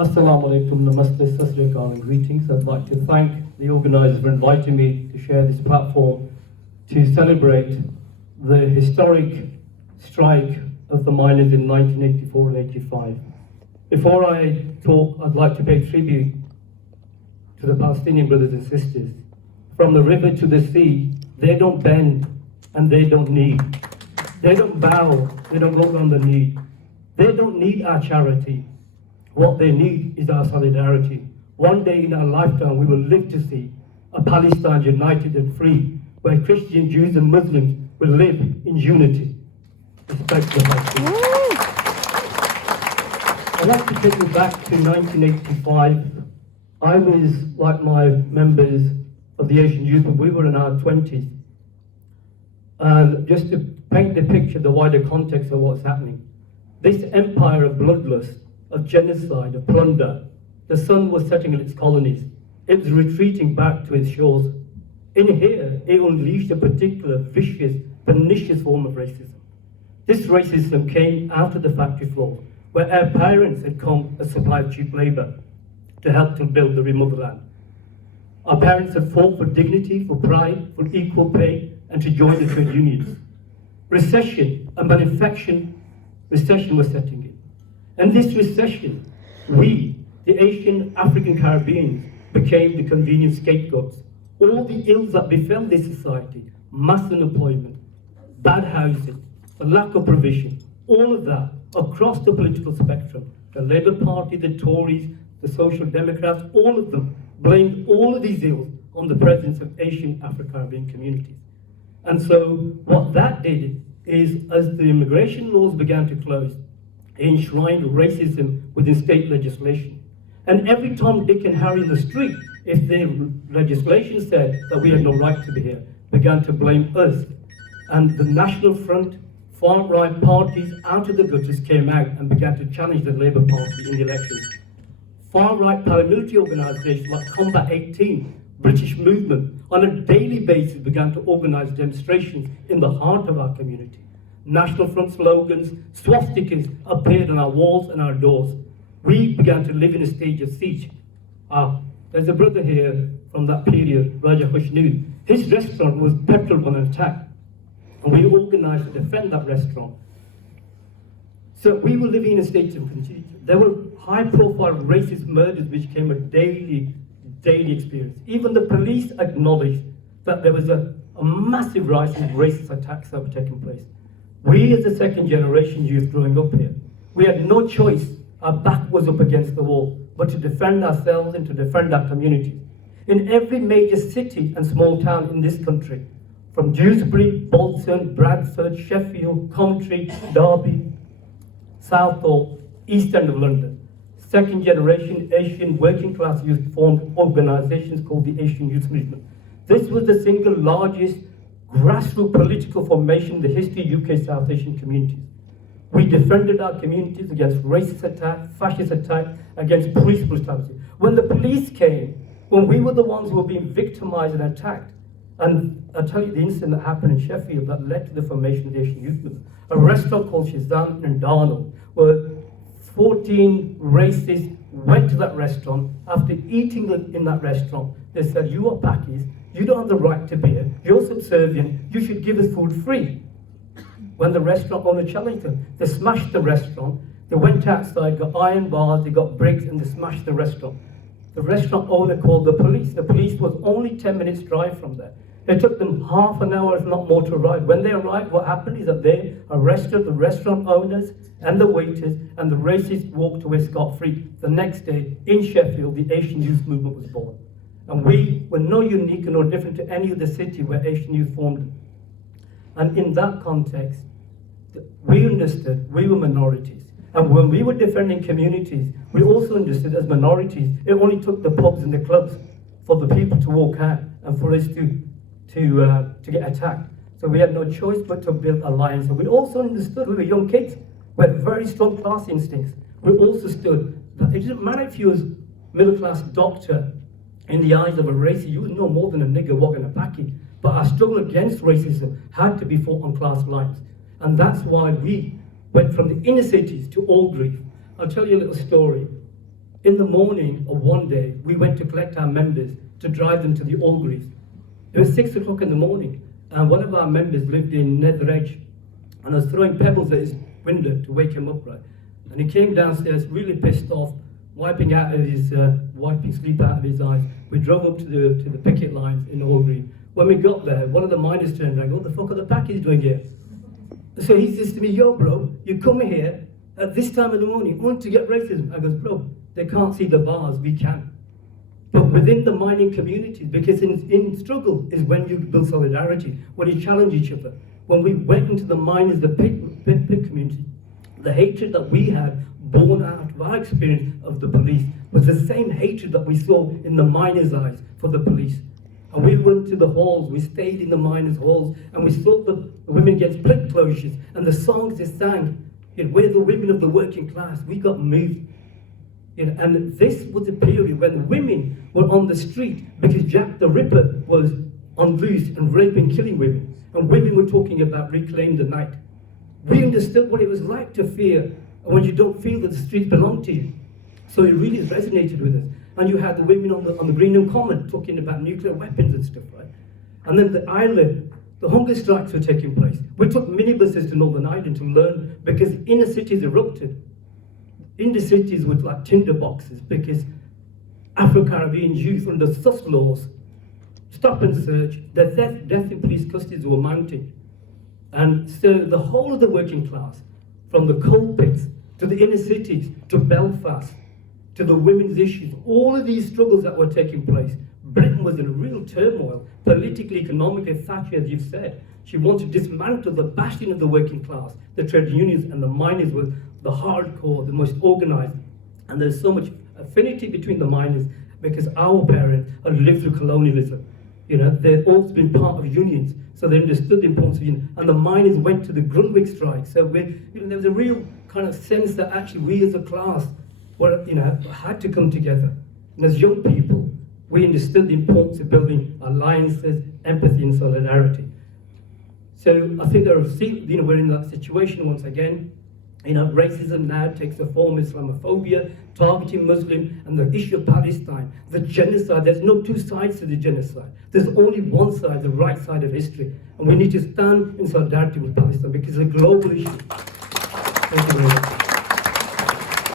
Assalamu alaikum, namaste, sat sri akal, and greetings. I'd like to thank the organisers for inviting me to share this platform to celebrate the historic strike of the miners in 1984 and 85. Before I talk, I'd like to pay tribute to the Palestinian brothers and sisters. From the river to the sea, they don't bend and they don't kneel. They don't bow, they don't go on the knee. They don't need our charity. What they need is our solidarity. One day in our lifetime, we will live to see a Palestine united and free, where Christians, Jews, and Muslims will live in unity. Respect the Palestinians. I'd like to take you back to 1985. I was, like my members of the Asian Youth, we were in our 20s. And just to paint the picture, the wider context of what's happening. This empire of bloodlust, of genocide, of plunder, the sun was setting in its colonies. It was retreating back to its shores. In here, it unleashed a particular vicious, pernicious form of racism. This racism came out of the factory floor, where our parents had come as supply of cheap labour to help to build the remote land. Our parents had fought for dignity, for pride, for equal pay, and to join the trade unions. Recession and recession was setting in. And this recession, we, the Asian, African, Caribbeans, became the convenient scapegoats. All the ills that befell this society, mass unemployment, bad housing, the lack of provision, all of that across the political spectrum, the Labour Party, the Tories, the Social Democrats, all of them blamed all of these ills on the presence of Asian, African, Caribbean communities. And so what that did is, as the immigration laws began to close, it enshrined racism within state legislation. And every Tom, Dick, and Harry in the street, if their legislation said that we had no right to be here, began to blame us. And the National Front, far-right parties out of the gutters came out and began to challenge the Labour Party in the elections. Far-right paramilitary organisations like Combat 18, British Movement, on a daily basis began to organise demonstrations in the heart of our community. National Front slogans, swastikas appeared on our walls and our doors. We began to live in a stage of siege. There's a brother here from that period, Raja Khushnud. His restaurant was peppered on an attack, and we organised to defend that restaurant. So we were living in a state of confusion. There were high-profile racist murders which became a daily experience. Even the police acknowledged that there was a massive rise in racist attacks that were taking place. We, as a second-generation youth growing up here, we had no choice. Our back was up against the wall, but to defend ourselves and to defend our communities. In every major city and small town in this country, from Dewsbury, Bolton, Bradford, Sheffield, Coventry, Derby, Southall, East End of London, second-generation Asian working-class youth formed organisations called the Asian Youth Movement. This was the single largest grassroots political formation in the history of UK South Asian communities. We defended our communities against racist attacks, fascist attacks, against police brutality. When the police came, when we were the ones who were being victimised and attacked, and I'll tell you the incident that happened in Sheffield that led to the formation of the Asian Youth Movement. A restaurant called Shazam in Darnell, where 14 racists went to that restaurant. After eating in that restaurant, they said, "You are Pakis, you don't have the right to be here, you're subservient, you should give us food free." When the restaurant owner challenged them, they smashed the restaurant, they went outside, got iron bars, they got bricks, and they smashed the restaurant. The restaurant owner called the police. The police was only 10 minutes drive from there. It took them half an hour, if not more, to arrive. When they arrived, what happened is that they arrested the restaurant owners and the waiters, and the racists walked away scot-free. The next day, in Sheffield, the Asian Youth Movement was born. And we were no unique and no different to any other city where Asian youth formed. And in that context, we understood we were minorities. And when we were defending communities, we also understood as minorities, it only took the pubs and the clubs for the people to walk out and for us to get attacked. So we had no choice but to build alliance. And we also understood we were young kids. We had very strong class instincts. We also stood that it didn't matter if you was middle-class doctor in the eyes of a racist, you was no more than a nigger walking a packy. But our struggle against racism had to be fought on class lines. And that's why we went from the inner cities to Aldgreave. I'll tell you a little story. in the morning of one day, we went to collect our members to drive them to the Orgreaves. It was 6 o'clock in the morning, and one of our members lived in Nether Edge, and I was throwing pebbles at his window to wake him up, right? And he came downstairs really pissed off, wiping sleep out of his eyes. We drove up to the picket lines in Orgreave. When we got there, one of the miners turned around and goes, "What the fuck are the packies doing here?" So he says to me, "Yo, bro, you come here at this time of the morning only to get racism." I goes, "Bro, they can't see the bars, we can." But within the mining communities, because in struggle is when you build solidarity, when you challenge each other. When we went into the miners, the pit community, the hatred that we had born out of our experience of the police was the same hatred that we saw in the miners' eyes for the police. And we went to the halls, we stayed in the miners' halls, and we saw the women against plate closures, and the songs they sang, we're the women of the working class, we got moved. And this was a period when women were on the street because Jack the Ripper was on loose and raping, killing women. And women were talking about reclaim the night. We understood what it was like to fear when you don't feel that the streets belong to you. So it really resonated with us. And you had the women on the Greenham Common talking about nuclear weapons and stuff, right? And then the island, the hunger strikes were taking place. We took minibuses to Northern Ireland to learn because inner cities erupted. Inner cities with like tinder boxes because Afro-Caribbean youth under sus laws, stop and search, the death in police custody were mounting. And so the whole of the working class, from the coal pits to the inner cities to Belfast, to the women's issues, all of these struggles that were taking place, Britain was in a real turmoil, politically, economically. Thatcher, as you've said, she wanted to dismantle the bastion of the working class. The trade unions and the miners were the hardcore, the most organized. And there's so much affinity between the miners because our parents had lived through colonialism. They've also been part of unions, so they understood the importance of unions. And the miners went to the Grundtvig strike. So there was a real kind of sense that actually we as a class had to come together. And as young people, we understood the importance of building alliances, empathy, and solidarity. So I think we're in that situation once again. Racism now takes the form of Islamophobia, targeting Muslim, and the issue of Palestine, the genocide. There's no two sides to the genocide. There's only one side, the right side of history. And we need to stand in solidarity with Palestine because it's a global issue. Thank you very much.